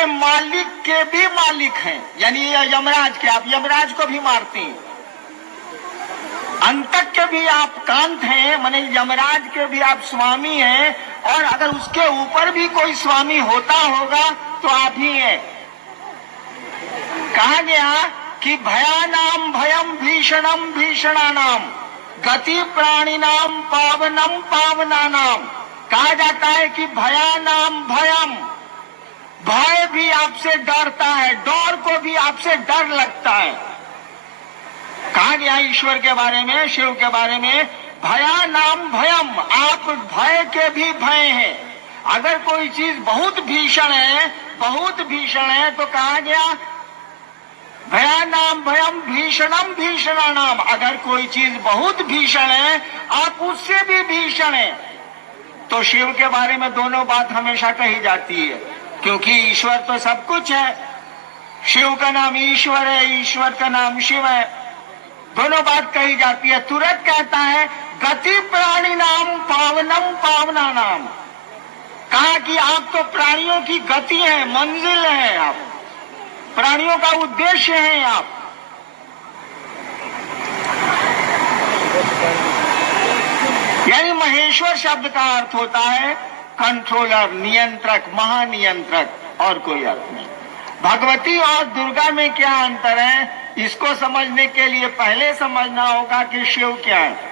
के मालिक के भी मालिक हैं, यानी यमराज के, आप यमराज को भी मारते हैं। अंतक के भी आप कांत हैं, माने यमराज के भी आप स्वामी हैं, और अगर उसके ऊपर भी कोई स्वामी होता होगा तो आप ही हैं। कहा गया कि भयानाम भयम भीषणम भीषणानाम गति प्राणिनाम पावनम पावनानाम। कहा जाता है कि भयानाम भयम, भय भी आपसे डरता है, डर को भी आपसे डर लगता है। कहा गया ईश्वर के बारे में, शिव के बारे में, भयानाम भयम, आप भय के भी भय हैं। अगर कोई चीज बहुत भीषण है, बहुत भीषण है, तो कहा गया भयानाम भयम भीषणम भीषणानाम। अगर कोई चीज बहुत भीषण है, आप उससे भी भीषण है। तो शिव के बारे में दोनों बात हमेशा कही जाती है, क्योंकि ईश्वर तो सब कुछ है। शिव का नाम ईश्वर है, ईश्वर का नाम शिव है, दोनों बात कही जाती है। तुरंत कहता है गति प्राणी नाम पावनम पावना नाम। कहा कि आप तो प्राणियों की गति है, मंजिल है, आप प्राणियों का उद्देश्य है आप। यानी महेश्वर शब्द का अर्थ होता है कंट्रोलर, नियंत्रक, महानियंत्रक, और कोई अर्थ नहीं। भगवती और दुर्गा में क्या अंतर है, इसको समझने के लिए पहले समझना होगा कि शिव क्या है।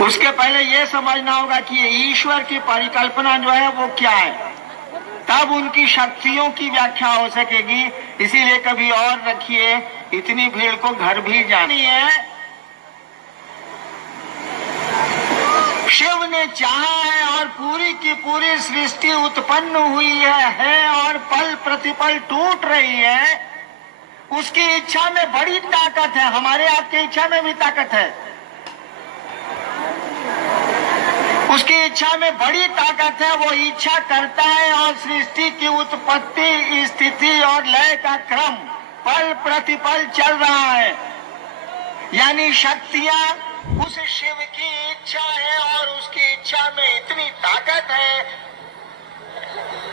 उसके पहले यह समझना होगा कि ईश्वर की परिकल्पना जो है वो क्या है, तब उनकी शक्तियों की व्याख्या हो सकेगी। इसीलिए कभी और रखिए, इतनी भीड़ को घर भी जानी है। शिव ने चाहा है और पूरी की पूरी सृष्टि उत्पन्न हुई है और पल प्रतिपल टूट रही है। उसकी इच्छा में बड़ी ताकत है, हमारे आपकी इच्छा में भी ताकत है। उसकी इच्छा में बड़ी ताकत है, वो इच्छा करता है और सृष्टि की उत्पत्ति, स्थिति और लय का क्रम पल प्रतिपल चल रहा है। यानी शक्तियां उस शिव की इच्छा है और उसकी इच्छा में इतनी ताकत है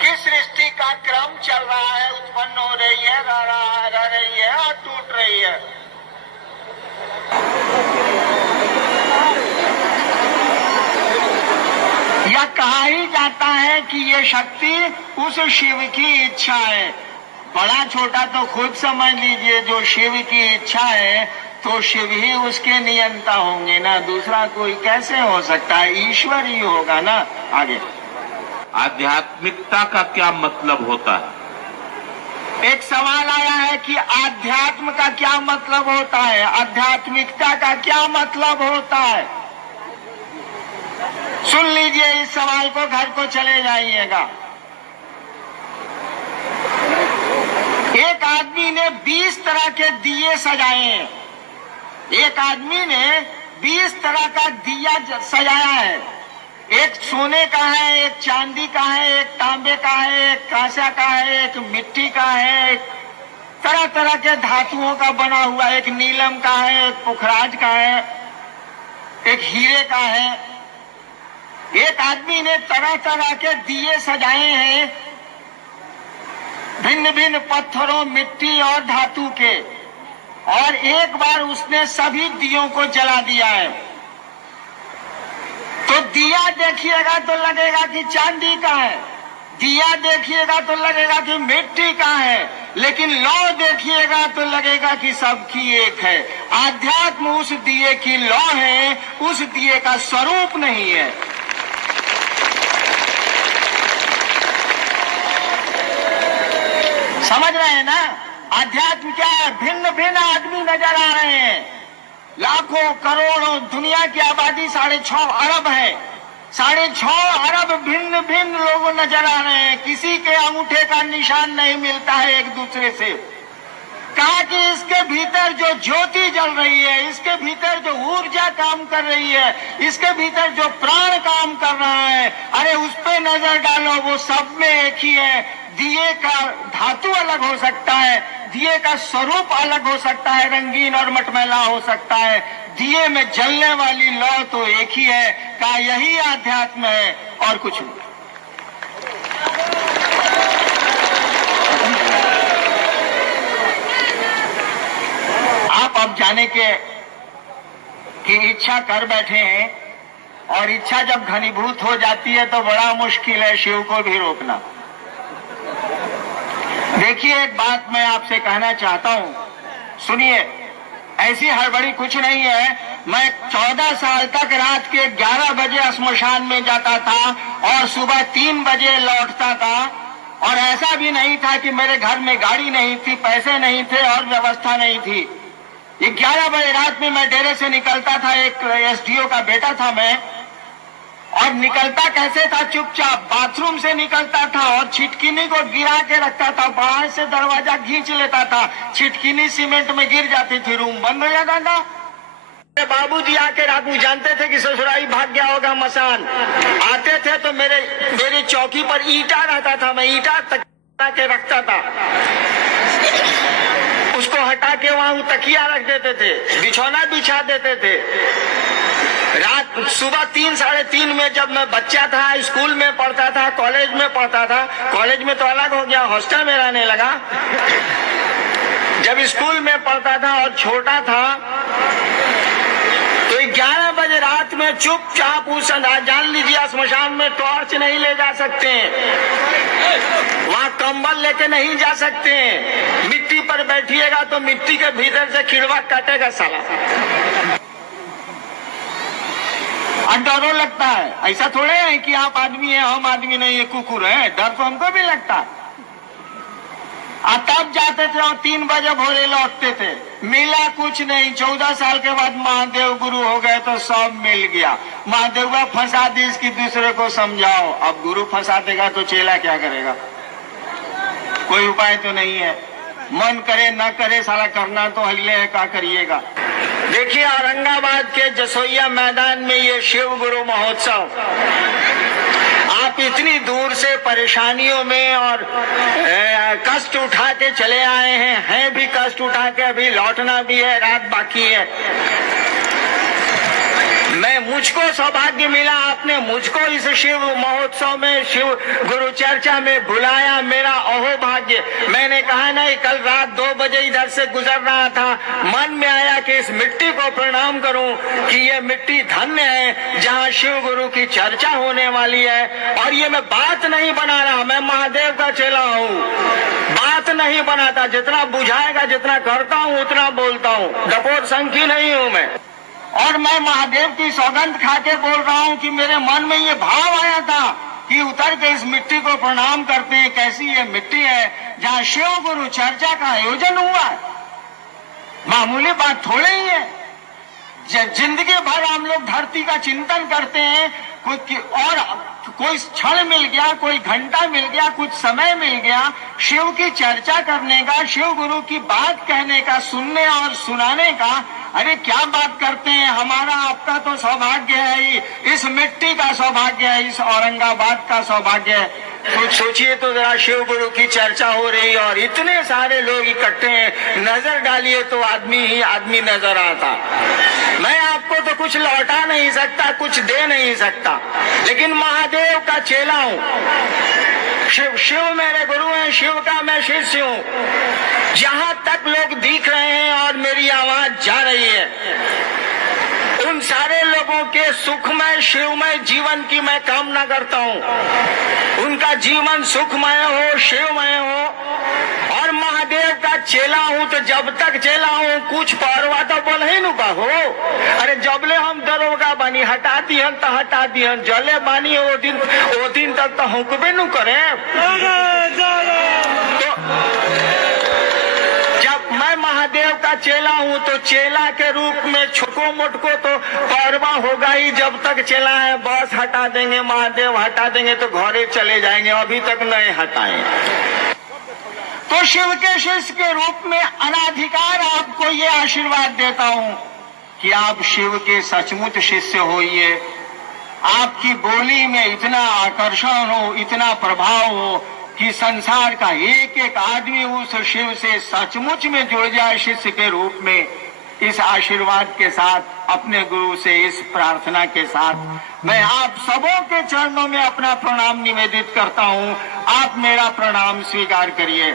कि सृष्टि का क्रम चल रहा है, उत्पन्न हो रही है, रह रही है और टूट रही है। यह कहा ही जाता है कि ये शक्ति उस शिव की इच्छा है। बड़ा छोटा तो खुद समझ लीजिए, जो शिव की इच्छा है तो शिव ही उसके नियंता होंगे ना, दूसरा कोई कैसे हो सकता है, ईश्वर ही होगा ना। आगे आध्यात्मिकता का क्या मतलब होता है? एक सवाल आया है कि आध्यात्म का क्या मतलब होता है, आध्यात्मिकता का क्या मतलब होता है। सुन लीजिए इस सवाल को, घर को चले जाइएगा। एक आदमी ने 20 तरह के दिए सजाए हैं। एक आदमी ने 20 तरह का दिया सजाया है। एक सोने का है, एक चांदी का है, एक तांबे का है, एक कांसा का है, एक मिट्टी का है, एक तरह तरह के धातुओं का बना हुआ, एक नीलम का है, एक पुखराज का है, एक हीरे का है। एक आदमी ने तरह तरह के दिए सजाए हैं, भिन्न भिन्न पत्थरों, मिट्टी और धातु के, और एक बार उसने सभी दियों को जला दिया है। तो दिया देखिएगा तो लगेगा कि चांदी का है, दिया देखिएगा तो लगेगा कि मिट्टी का है, लेकिन लौ देखिएगा तो लगेगा कि सबकी एक है। आध्यात्म उस दिए की लौ है, उस दिए का स्वरूप नहीं है। समझ रहे हैं ना? आध्यात्म क्या है? भिन्न भिन्न आदमी नजर आ रहे हैं, लाखों करोड़ों, दुनिया की आबादी 6.5 अरब है, 6.5 अरब भिन्न भिन्न लोग नजर आ रहे हैं। किसी के अंगूठे का निशान नहीं मिलता है एक दूसरे से। कहा कि इसके भीतर जो ज्योति जल रही है, इसके भीतर जो ऊर्जा काम कर रही है, इसके भीतर जो प्राण काम कर रहा है, अरे उस पे नजर डालो, वो सब में एक ही है। दिए का धातु अलग हो सकता है, दिए का स्वरूप अलग हो सकता है, रंगीन और मटमैला हो सकता है, दिए में जलने वाली लौ तो एक ही है। का यही आध्यात्म है और कुछ नहीं। जाने की इच्छा कर बैठे हैं, और इच्छा जब घनीभूत हो जाती है तो बड़ा मुश्किल है शिव को भी रोकना। देखिए, एक बात मैं आपसे कहना चाहता हूं, सुनिए। ऐसी हड़बड़ी कुछ नहीं है। मैं 14 साल तक रात के 11 बजे स्मशान में जाता था और सुबह 3 बजे लौटता था, और ऐसा भी नहीं था कि मेरे घर में गाड़ी नहीं थी, पैसे नहीं थे और व्यवस्था नहीं थी। 11 बजे रात में मैं डेरे से निकलता था, एक एसडीओ का बेटा था मैं, और निकलता कैसे था? चुपचाप बाथरूम से निकलता था और छिटकिनी को गिरा के रखता था, बाहर से दरवाजा खींच लेता था, छिटकिनी सीमेंट में गिर जाती थी, रूम बंद हो जाता था। बाबूजी आके रात में जानते थे कि ससुराली भाग गया होगा मसान, आते थे तो मेरी चौकी पर ईंटा रहता था, मैं ईंटा तकिया के रखता था, उसको हटा के वहां तकिया रख देते थे, बिछौना बिछा देते थे। रात सुबह 3 साढ़े 3 में जब मैं बच्चा था, स्कूल में पढ़ता था, कॉलेज में पढ़ता था, कॉलेज में तो अलग हो गया, हॉस्टल में रहने लगा। जब स्कूल में पढ़ता था और छोटा था तो 11 बजे रात में चुपचाप उस जान लीजिए स्मशान में टॉर्च नहीं ले जा सकते, वहां कंबल लेके नहीं जा सकते, मिट्टी पर बैठिएगा तो मिट्टी के भीतर से कीड़वा काटेगा साला। डरो लगता है, ऐसा थोड़े है कि आप आदमी है हम आदमी नहीं है, कुकुर है, डर तो हमको भी लगता है। तब जाते थे और 3 बजे भोरे लौटते थे, मिला कुछ नहीं। 14 साल के बाद महादेव गुरु हो गए तो सब मिल गया। महादेव फंसा दी, इसकी दूसरे को समझाओ। अब गुरु फंसा देगा तो चेला क्या करेगा? कोई उपाय तो नहीं है। मन करे न करे, साला करना तो हिले है, क्या करिएगा। देखिए, औरंगाबाद के जसोइया मैदान में ये शिव गुरु महोत्सव, आप इतनी दूर से परेशानियों में और कष्ट उठा के चले आए हैं भी कष्ट उठा के, अभी लौटना भी है, रात बाकी है। मुझको सौभाग्य मिला, आपने मुझको इस शिव महोत्सव में, शिव गुरु चर्चा में बुलाया, मेरा अहो भाग्य। मैंने कहा नहीं, कल रात 2 बजे इधर से गुजर रहा था, मन में आया कि इस मिट्टी को प्रणाम करूं कि ये मिट्टी धन्य है जहां शिव गुरु की चर्चा होने वाली है। और ये मैं बात नहीं बना रहा, मैं महादेव का चेला हूं, बात नहीं बनाता, जितना बुझाएगा, जितना करता हूं उतना बोलता हूं, डपोर संखी नहीं हूं मैं। और मैं महादेव की सौगंध खा के बोल रहा हूं कि मेरे मन में ये भाव आया था कि उतर के इस मिट्टी को प्रणाम करते हैं। कैसी ये मिट्टी है जहां शिव गुरु चर्चा का आयोजन हुआ है, मामूली बात थोड़ी ही है। जिंदगी भर हम लोग धरती का चिंतन करते हैं, कोई क्षण मिल गया, कोई घंटा मिल गया, कुछ समय मिल गया शिव की चर्चा करने का, शिव गुरु की बात कहने का, सुनने और सुनाने का। अरे क्या बात करते हैं, हमारा आपका तो सौभाग्य है ही, इस मिट्टी का सौभाग्य है, इस औरंगाबाद का सौभाग्य है। कुछ सोचिए तो जरा, शिव गुरु की चर्चा हो रही है और इतने सारे लोग इकट्ठे हैं, नजर डालिए तो आदमी ही आदमी नजर आता। मैं आपको तो कुछ लौटा नहीं सकता, कुछ दे नहीं सकता, लेकिन महादेव का चेला हूं। शिव मेरे गुरु हैं, शिव का मैं शिष्य हूं। जहां तक लोग दिख रहे हैं और मेरी आवाज जा रही है, उन सारे लोगों के सुखमय शिवमय जीवन की मैं कामना करता हूं। उनका जीवन सुखमय हो, शिवमय हो। और महादेव का चेला हूं तो जब तक चेला हूं कुछ परवा तो बोल ही नु का हो। अरे जबले हम दरोगा बानी, हटा दिहन तो हटा दिहन, जले बानी वो दिन तक तो हुक्बे नु करे। महादेव का चेला हूं तो चेला के रूप में छोटो मोटको तो परवा होगा ही। जब तक चेला है बस हटा देंगे, महादेव हटा देंगे तो घरे चले जाएंगे, अभी तक नहीं हटाए। तो शिव के शिष्य के रूप में अनाधिकार आपको ये आशीर्वाद देता हूं कि आप शिव के सचमुच शिष्य होइए। आपकी बोली में इतना आकर्षण हो, इतना प्रभाव हो कि संसार का एक एक आदमी उस शिव से सचमुच में जुड़ जाए शिष्य के रूप में। इस आशीर्वाद के साथ, अपने गुरु से इस प्रार्थना के साथ मैं आप सबों के चरणों में अपना प्रणाम निवेदित करता हूं। आप मेरा प्रणाम स्वीकार करिए।